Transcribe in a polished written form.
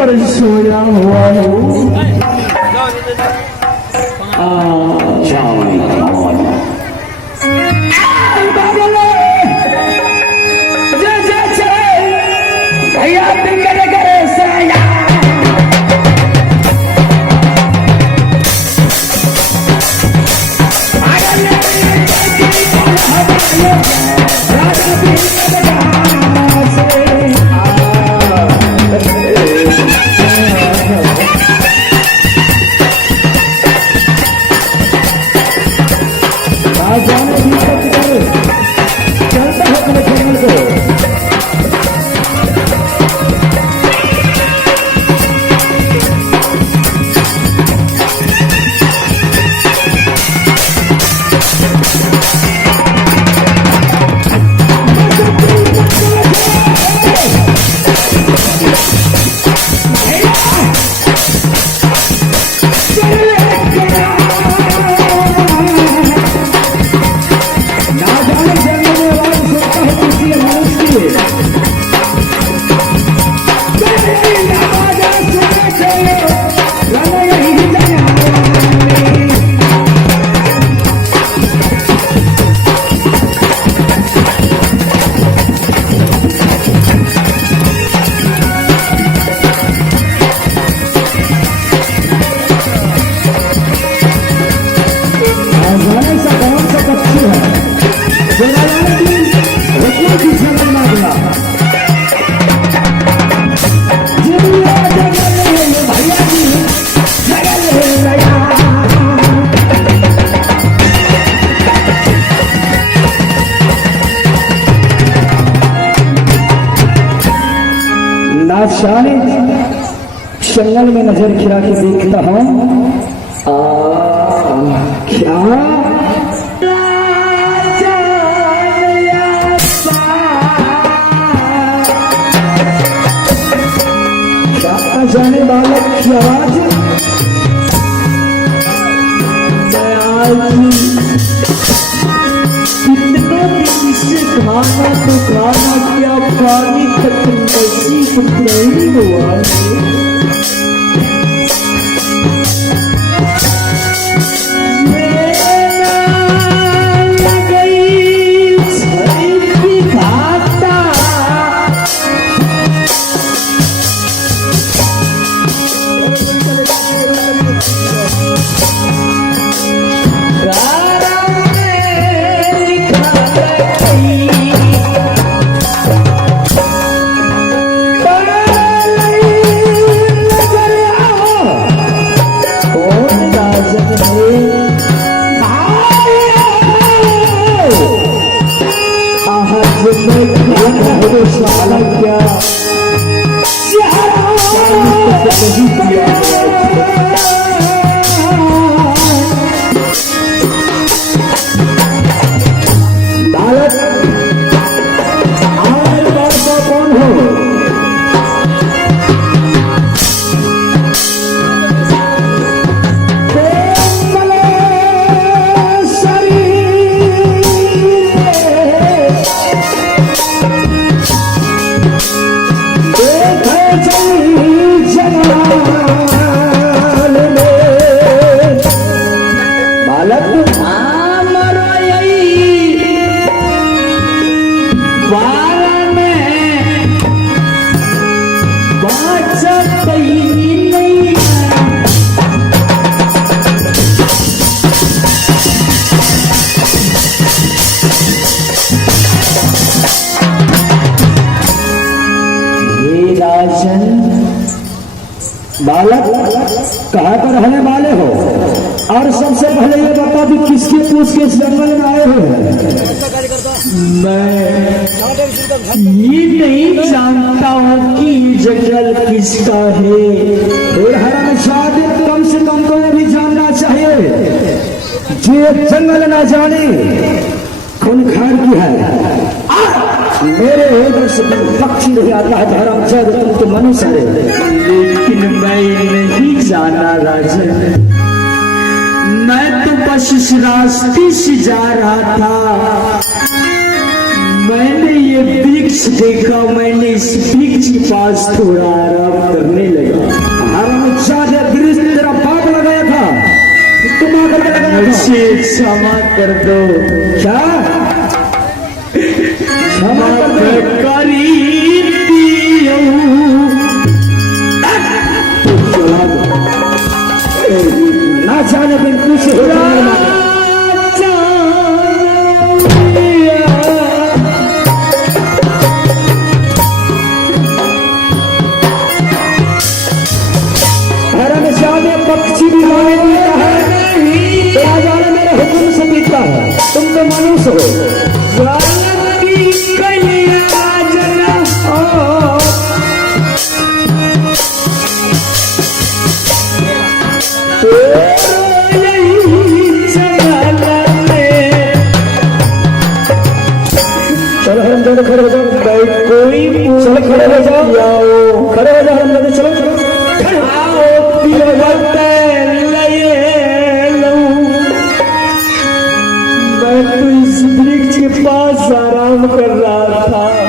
पर सोया हुआ हूँ। जंगल में नजर खिला के देखता हूँ क्या जाने बालक की आवाज कितनों दिन से खाना तो खाना क्या पानी खत्म बसी कुछ नहीं हुआ बालक कहाँ पर रहने वाले हो और सबसे पहले ये बता कि किसके पूछ के जंगल में आए हो। मैं ये नहीं जानता हूँ कि जंगल किसका है और हर शादी कम से कम तो ये भी जानना चाहिए जो जंगल ना जाने खूनखार की है। मेरे इधर से पक्षी नहीं आता है धर्म चंद तो मनुष्य है, लेकिन मैं नहीं जाना राजन। मैं तो बस इस रास्ते से जा रहा था, मैंने ये वृक्ष देखा, मैंने इस वृक्ष के पास थोड़ा आराम करने लगा। मुझे क्षमा कर दो। क्या क्षमा करी दियो। ना जाने दिन कुछ हो पक्षी भी माने देता है, राजा ने मेरे हुक्म से पीता है। तुम तो मनुष्य हो। गलती कलिया जना हो, तो यही चलने। चलो हम दोनों खड़े हो जाओ। भाई कोई चलो खड़े हो जाओ, खड़े हो जाओ। हम दोनों चलो चलो मैं तो इस वृक्ष के पास आराम कर रहा था।